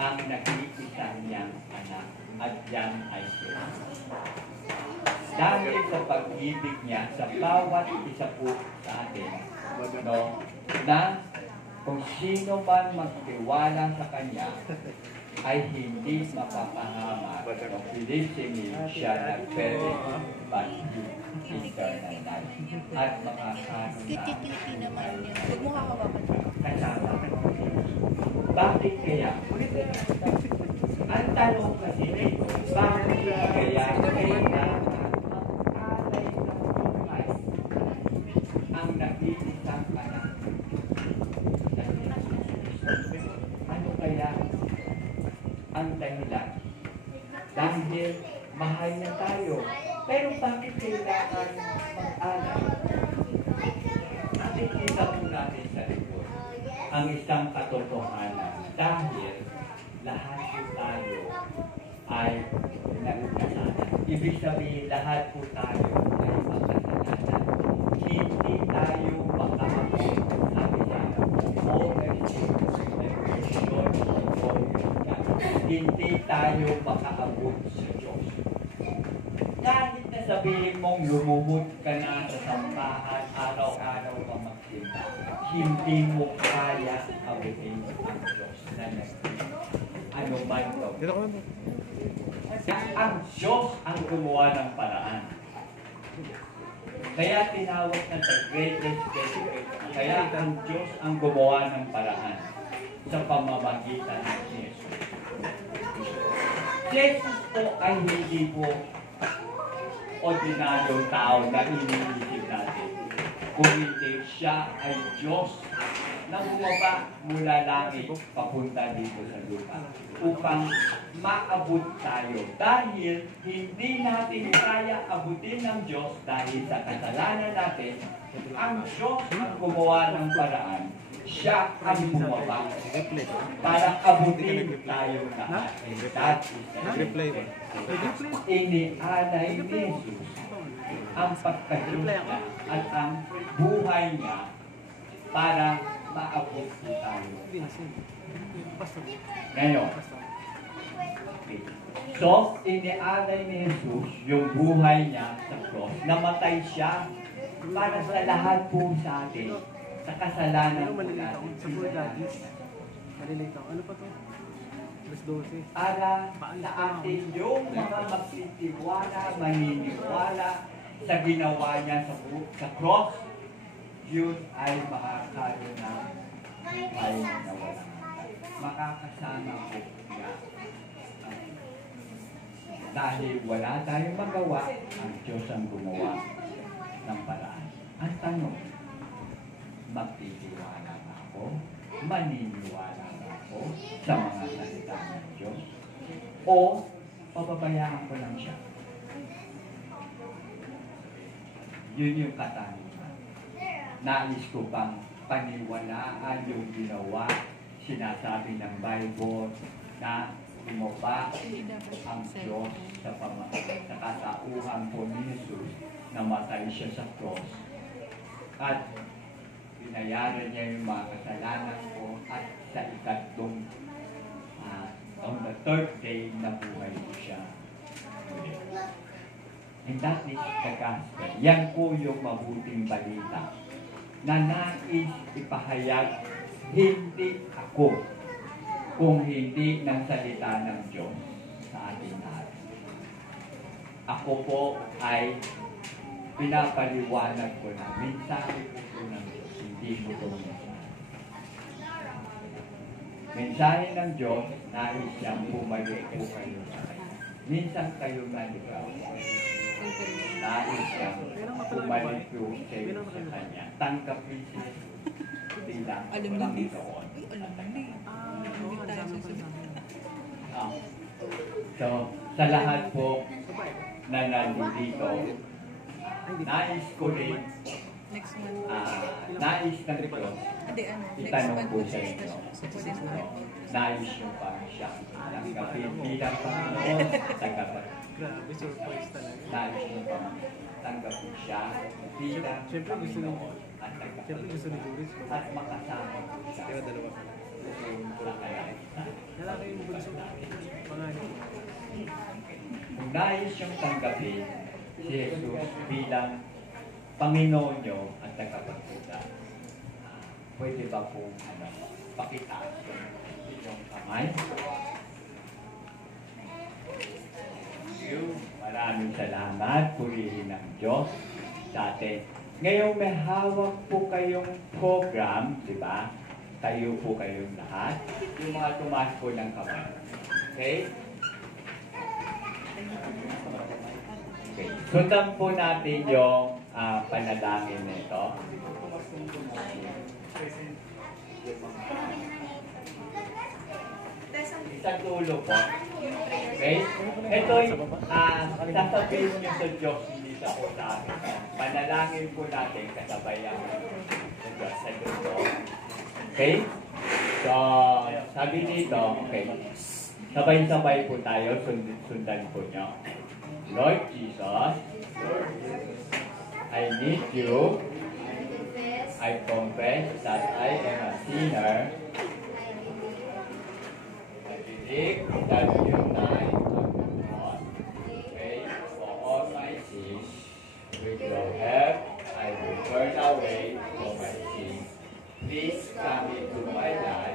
ang nag-iisa niyang anak at yan ay sila. Dahil sa pag-ibig niya sa bawat isa po sa atin, no, na kung sino man magtiwala sa Kanya ay hindi mapapahamak o pilisingin siya ng perish but eternal life at makakaroon kasama. Bakit kaya? Ang tanong kasi dito, bakit kaya kailangan mag-alay ng buhay ang nag-iisang anak? Ano kaya ang dahilan? Dahil mahal na tayo. Pero bakit kailangan mag-alay? Nakikita po natin sa likod ang isang katotohanan. Dahil lahat po tayo ay nagkasalanan. Ibig sabihin, lahat po tayo ay makasalanan. Hindi tayo makaabot sa hindi tayo makaabot sa Diyos. Kahit na sabihin mong lumubot ka na sa sambahan, araw-araw ka magsimba, hindi mo kaya abutin ang Diyos na nagsimba. Ano man ito? Ang Diyos ang gumawa ng paraan. Kaya tinawag na the greatest benefit. Kaya ang Diyos ang gumawa ng paraan sa pamamagitan ng Jesus. Jesus po ay hindi po ordinaryong tao na iniisip natin. Kung hindi, siya ay Diyos na bumaba mula langit papunta dito sa lupa upang maabot tayo. Dahil hindi natin kaya abutin ng Diyos dahil sa kasalanan natin, ang Diyos ang gumawa ng paraan. Siya ang bumaba para abutin tayo lahat. That is the inialay ni Jesus ang pagkadiyos niya at ang buhay niya para maabot tayo. Ngayon, so, inialay ni Jesus yung buhay niya sa cross. Namatay siya para sa lahat po sa atin. Sa kasalanan po natin. Ano pa to? Alas 12. Para sa atin yung mga magtitiwala, maniniwala sa ginawa niya sa cross, yun ay makakaroon ng buhay na wala. Makakasama po niya. Dahil wala tayong magawa, ang Diyos ang gumawa ng paraan. Ang tanong, magtitiwala ba ako? Maniniwala ba ako sa mga salita ng Diyos? O pababayaan ko lang siya? Yun yung katanungan. Nais ko bang paniwalaan yung ginawa, sinasabi ng Bible na bumaba ang Diyos sa katauhan po ni Jesus, namatay siya sa cross at binayaran niya yung mga kasalanan ko at sa ikatlong on the third day nabuhay ko siya. And that is the gospel. Yan po yung mabuting balita na nais ipahayag hindi ako kung hindi ng salita ng Diyos sa ating lahat. Ako po ay pinapaliwanag ko na mensahe po ng Diyos, hindi mo ito mensahe. Mensahe ng Diyos, nais siyang bumalik po kayo sa Kanya. Minsan kayo naligaw. Nais siyang bumalik po kayo sa Kanya. Tanggapin siya bilang Panginoon. So, sa lahat po na nandito, nais ko rin, nais ng Diyos, itanong po sa inyo, nais nyo pa siya tanggapin bilang Panginoon, Grabe, surprise talaga. nais nyo pa tanggapin siya bilang Panginoon at Siyempre gusto ni Joris. at makasama po siya Kaya dalawa ka lang. sa kalaitan. Lalaki yung bugod kung nais yung tanggapin si Jesus bilang Panginoon nyo at tagapagligtas, pwede ba kung pakitaas yung kamay? Maraming salamat, purihin ng Diyos sa atin. Ngayon may hawak po kayong program, di ba? Tayo po kayong lahat. Yung mga tumaas po ng kamay. Okay? Okay. Sundan po natin yung panalangin nito. Isang tulo po. Okay? Ito sasabihin niyo sa Diyos, hindi sa po sa akin. Panalangin po natin kasabayan sa Diyos sa Diyos. Okay? So, sabi dito, okay. Sabay-sabay po tayo, sundan po nyo. Lord Jesus, I need you. I confess that I am a sinner. I believe that you died on the cross, okay, for all my sins. With your help, I will turn away from my sins. Please come into my life.